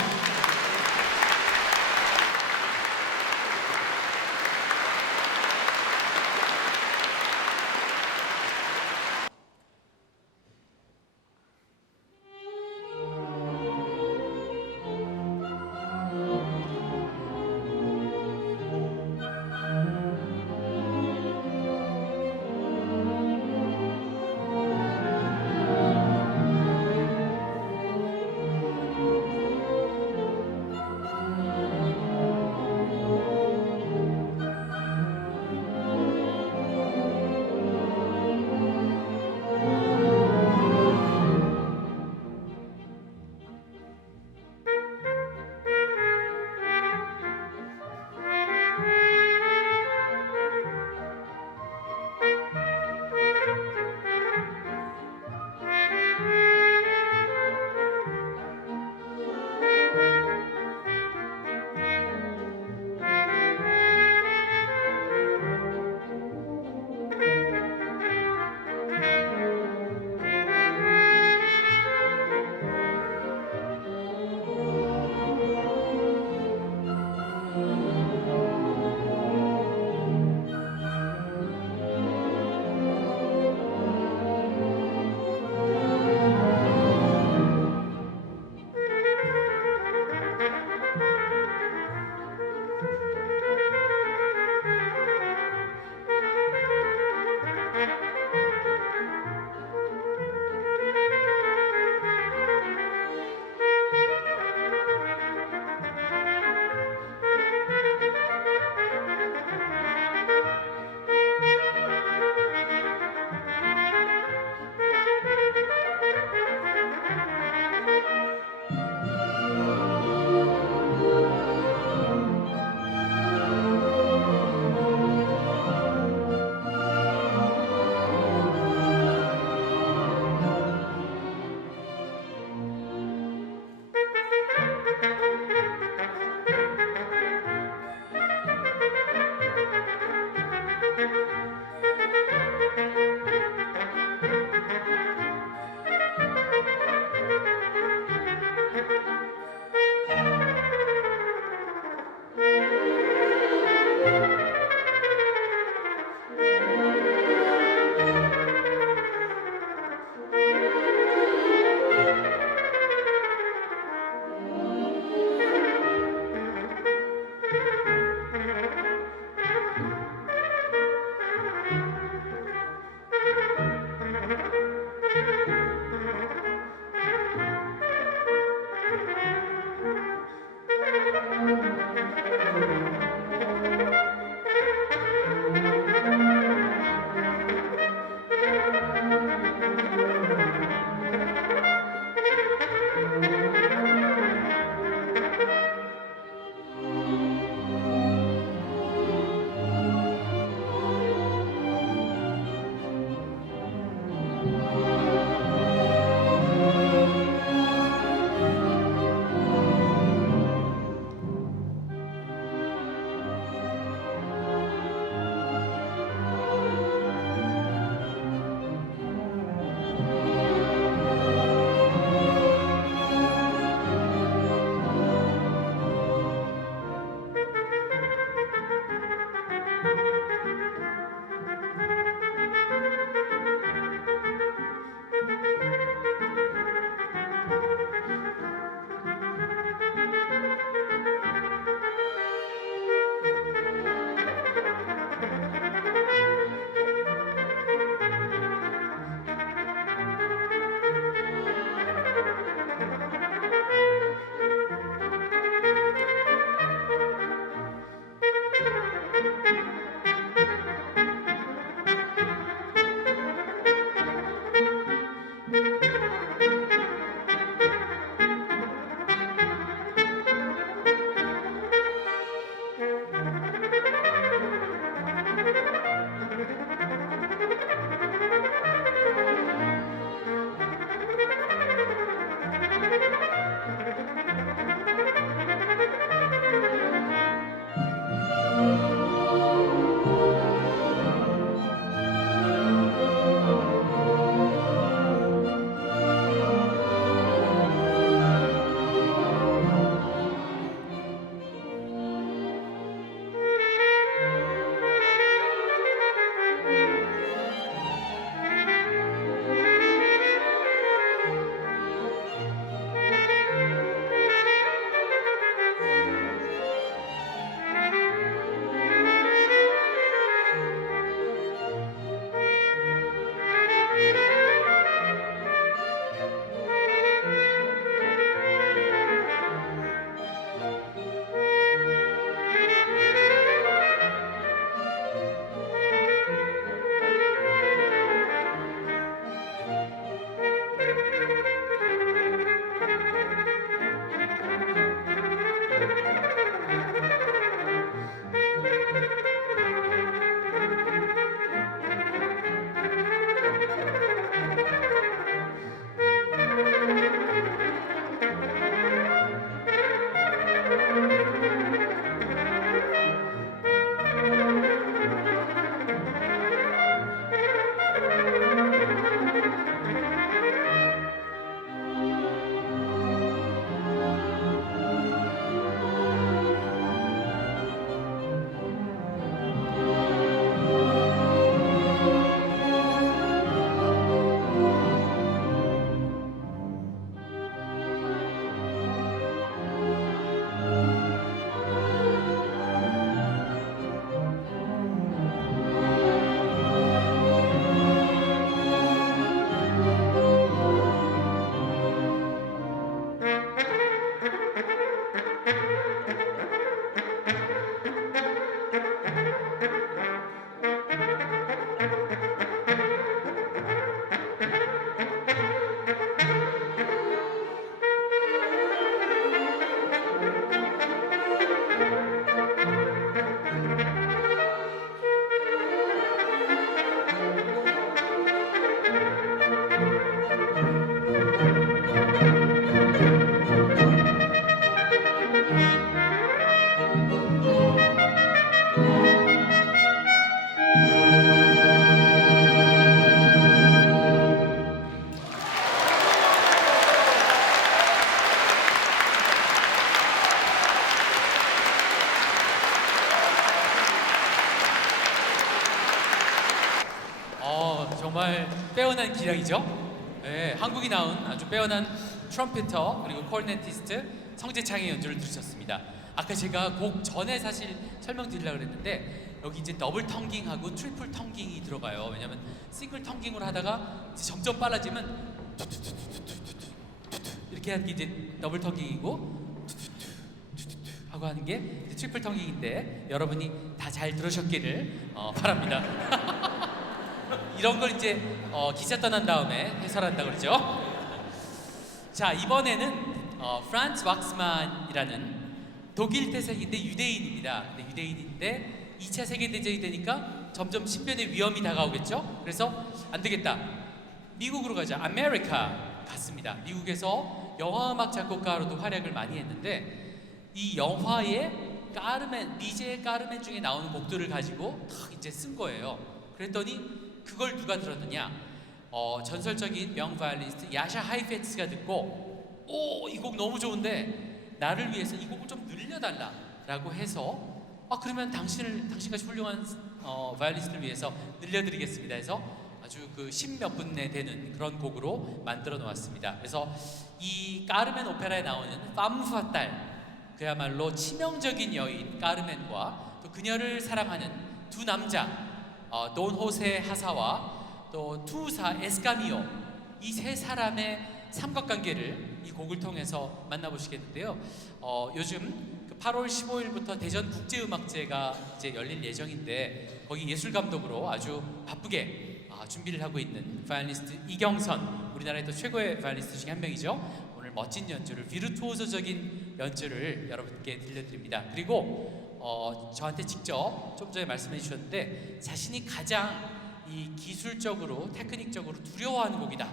정말 빼어난 기량이죠. 네, 한국이 나온 아주 빼어난 트럼펫터 그리고 코르네티스트 성재창의 연주를 들으셨습니다. 아까 제가 곡 전에 사실 설명드리려고 그랬는데 여기 이제 더블 텅깅하고 트리플 텅깅이 들어가요. 왜냐면 싱글 텅깅으로 하다가 이제 점점 빨라지면 이렇게 하는 게 이제 더블 텅깅이고 하고 하는 게 이제 트리플 텅깅인데 여러분이 다 잘 들으셨기를 바랍니다. 이런 걸 이제 기차 떠난 다음에 해설한다 그러죠. 자, 이번에는 프란츠 왁스만이라는 독일 태생인데 유대인입니다. 근데 유대인인데 2차 세계대전이 되니까 점점 신변의 위험이 다가오겠죠. 그래서 안 되겠다, 미국으로 가자. 아메리카 갔습니다. 미국에서 영화음악 작곡가로도 활약을 많이 했는데 이 영화의 까르멘, 리제의 까르멘 중에 나오는 곡들을 가지고 탁 이제 쓴 거예요. 그랬더니 그걸 누가 들었느냐? 전설적인 명 바이올리니스트 야샤 하이페츠가 듣고 오, 이 곡 너무 좋은데 나를 위해서 이 곡을 좀 늘려달라라고 해서 그러면 당신같이 훌륭한 바이올리니스트를 위해서 늘려드리겠습니다 해서 아주 그 10몇 분에 되는 그런 곡으로 만들어 놓았습니다. 그래서 이 까르멘 오페라에 나오는 팜파탈, 그야말로 치명적인 여인 까르멘과 또 그녀를 사랑하는 두 남자 돈 호세 하사와 또 투사 에스카미오, 이 세 사람의 삼각관계를 이 곡을 통해서 만나보시겠는데요. 요즘 그 8월 15일부터 대전 국제음악제가 이제 열릴 예정인데 거기 예술 감독으로 아주 바쁘게 준비를 하고 있는 바이올리니스트 이경선, 우리나라의 또 최고의 바이올리니스트 중에 한 명이죠. 오늘 멋진 연주를, 비르투오소적인 연주를 여러분께 들려드립니다. 그리고 저한테 직접 좀 전에 말씀해 주셨는데 자신이 가장 이 기술적으로 테크닉적으로 두려워하는 곡이다.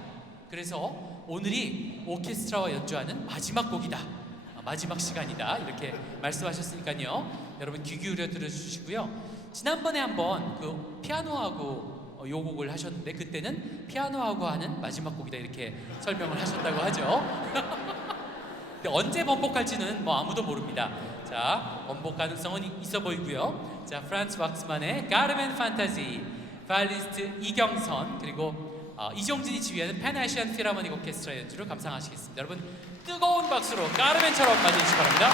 그래서 오늘이 오케스트라와 연주하는 마지막 곡이다, 마지막 시간이다, 이렇게 말씀하셨으니까요. 여러분 귀 기울여 들어주시고요. 지난번에 한번 그 피아노하고 요 곡을 하셨는데 그때는 피아노하고 하는 마지막 곡이다 이렇게 설명을 하셨다고 하죠. 근데 언제 번복할지는 뭐 아무도 모릅니다. 자, 번복 가능성은 있어 보이고요. 자, 프란츠 왁스만의 까르멘 판타지, 바이올리니스트 이경선 그리고 이종진이 지휘하는 팬아시안 필하모닉 오케스트라 연주를 감상하시겠습니다. 여러분 뜨거운 박수로 까르멘처럼 맞이해주시기 바랍니다.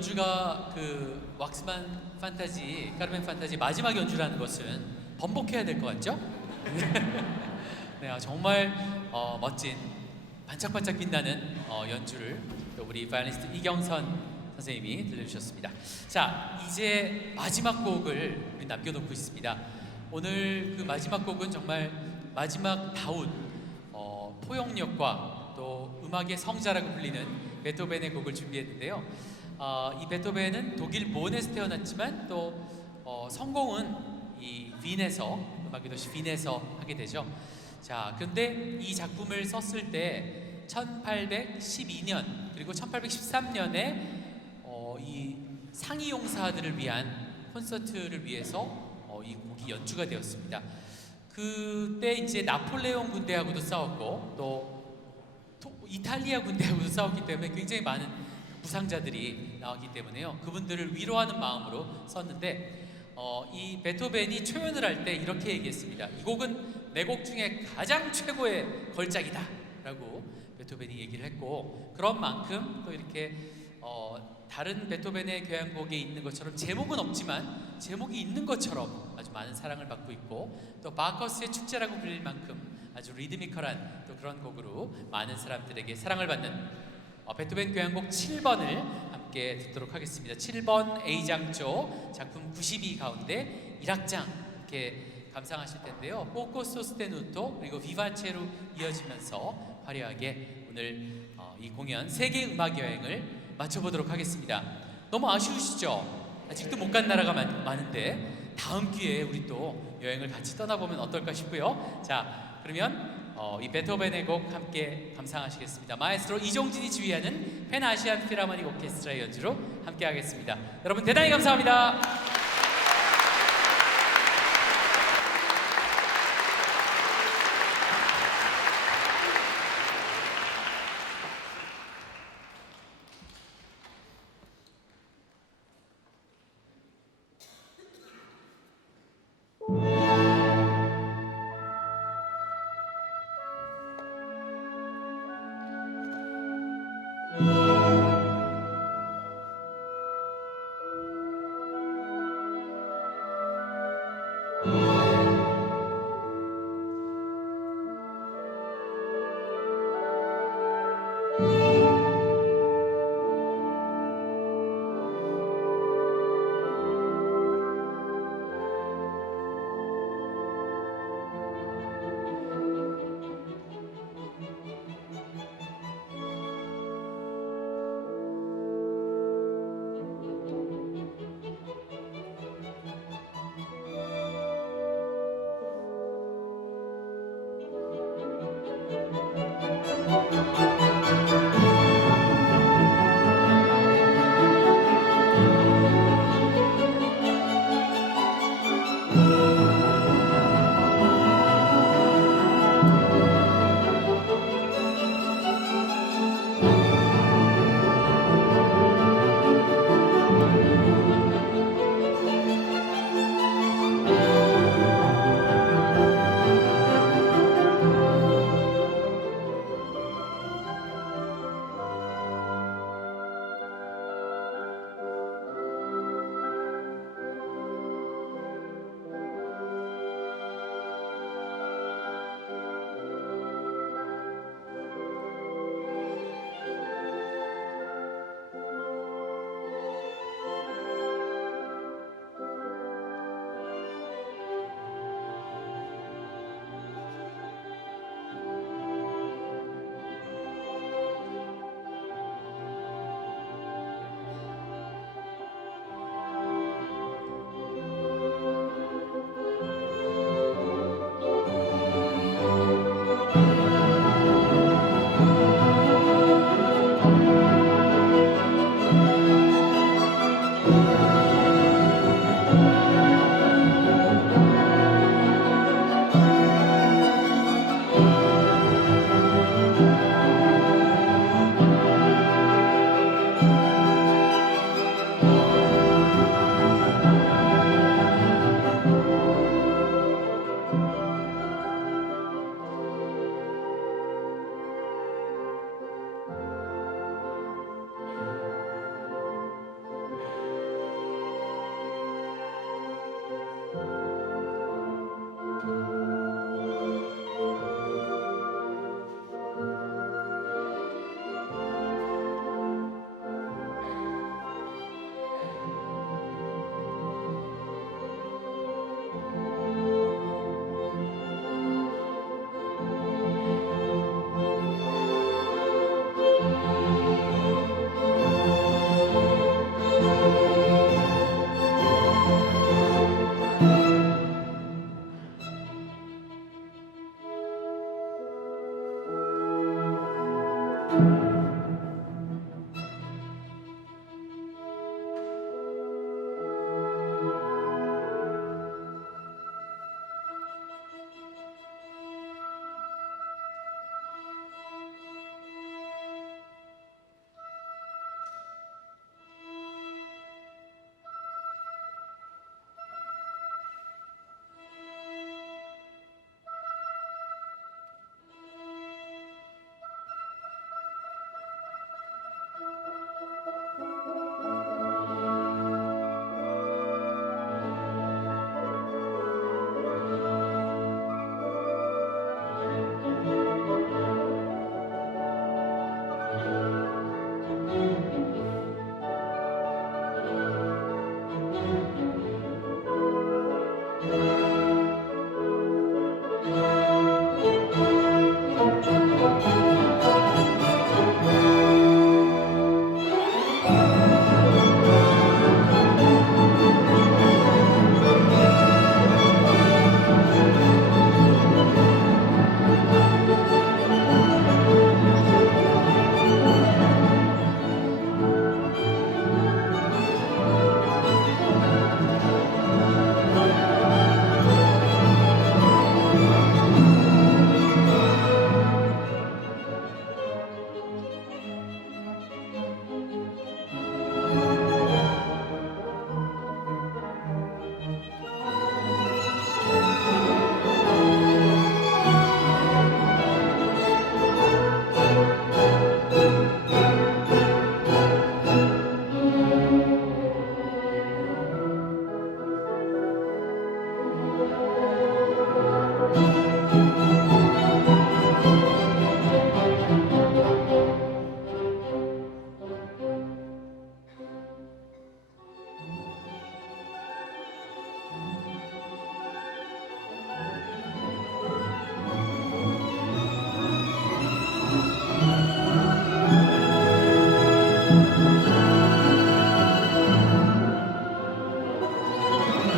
연주가 그 왁스만 판타지, 카르멘 판타지 마지막 연주라는 것은 번복해야 될 것 같죠? 네, 정말 멋진 반짝반짝 빛나는 연주를 또 우리 바이올리니스트 이경선 선생님이 들려주셨습니다. 자, 이제 마지막 곡을 우리 남겨놓고 있습니다. 오늘 그 마지막 곡은 정말 마지막 다운 포용력과 또 음악의 성자라고 불리는 베토벤의 곡을 준비했는데요. 이 베토벤은 독일 본에서 태어났지만 또 성공은 이 빈에서, 음악의 도시 빈에서 하게 되죠. 자, 그런데 이 작품을 썼을 때 1812년 그리고 1813년에 이 상위 용사들을 위한 콘서트를 위해서 이 곡이 연주가 되었습니다. 그때 이제 나폴레옹 군대하고도 싸웠고 또 이탈리아 군대하고도 싸웠기 때문에 굉장히 많은 부상자들이 나왔기 때문에요. 그분들을 위로하는 마음으로 썼는데 이 베토벤이 초연을 할 때 이렇게 얘기했습니다. 이 곡은 내 곡 중에 가장 최고의 걸작이다 라고 베토벤이 얘기를 했고, 그런 만큼 또 이렇게 다른 베토벤의 교향곡에 있는 것처럼 제목은 없지만 제목이 있는 것처럼 아주 많은 사랑을 받고 있고, 또 바커스의 축제라고 불릴 만큼 아주 리드미컬한 또 그런 곡으로 많은 사람들에게 사랑을 받는 베토벤 교향곡 7번을 함께 듣도록 하겠습니다. 7번 A장조 작품 92 가운데 1악장 이렇게 감상하실 텐데요. 포코 소스테누토 그리고 비바체로 이어지면서 화려하게 오늘 이 공연 세계 음악 여행을 마쳐보도록 하겠습니다. 너무 아쉬우시죠? 아직도 못 간 나라가 많은데 다음 기회에 우리 또 여행을 같이 떠나보면 어떨까 싶고요. 자, 그러면 이 베토벤의 곡 함께 감상하시겠습니다. 마에스트로 이종진이 지휘하는 펜 아시안 필하모닉 오케스트라의 연주로 함께 하겠습니다. 여러분 대단히 감사합니다.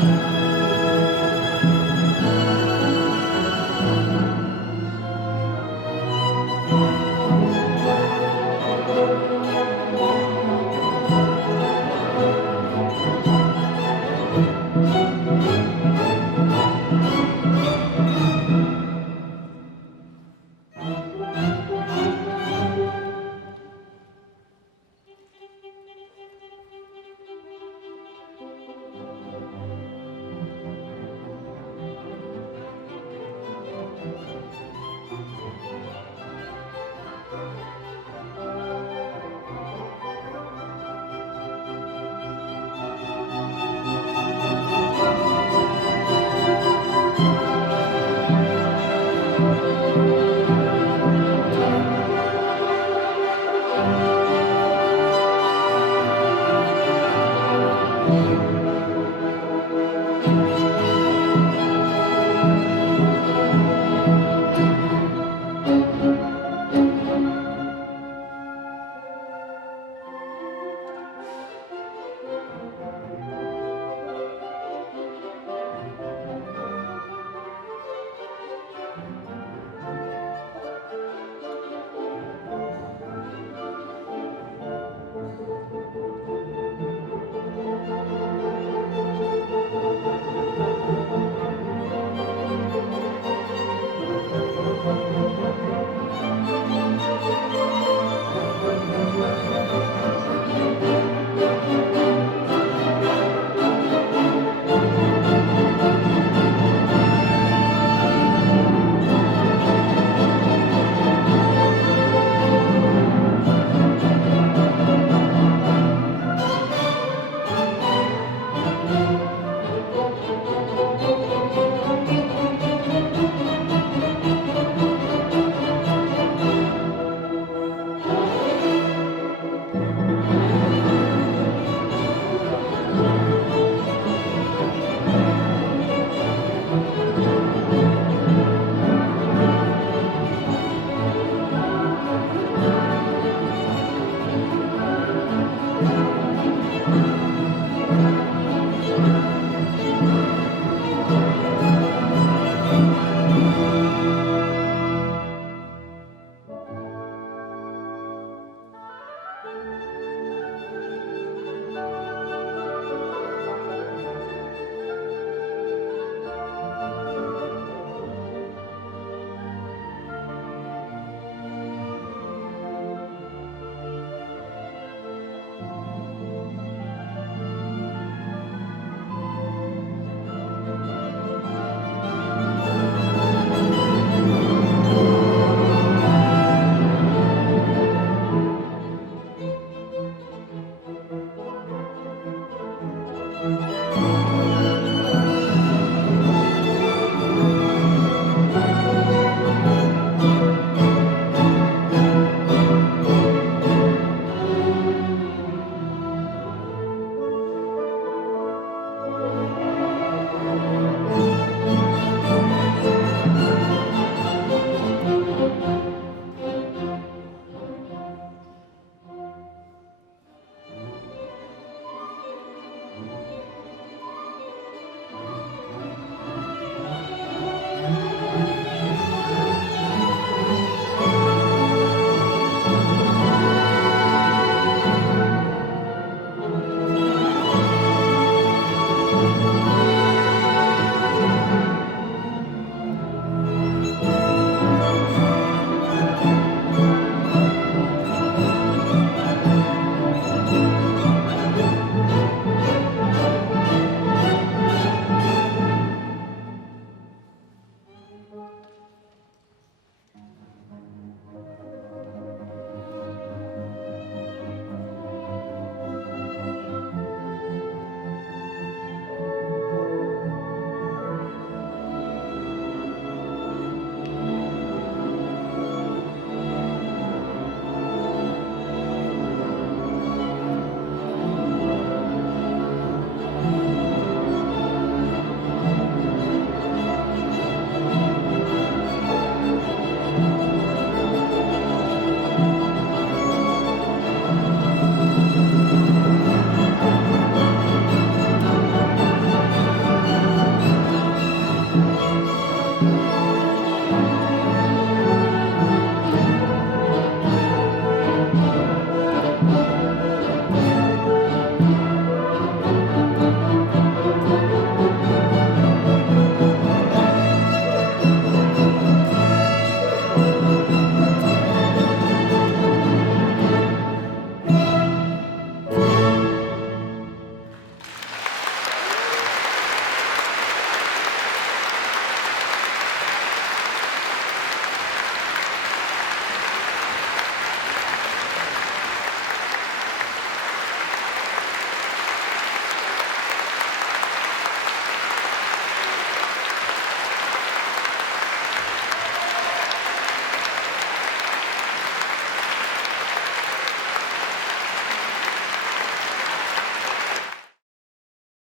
네.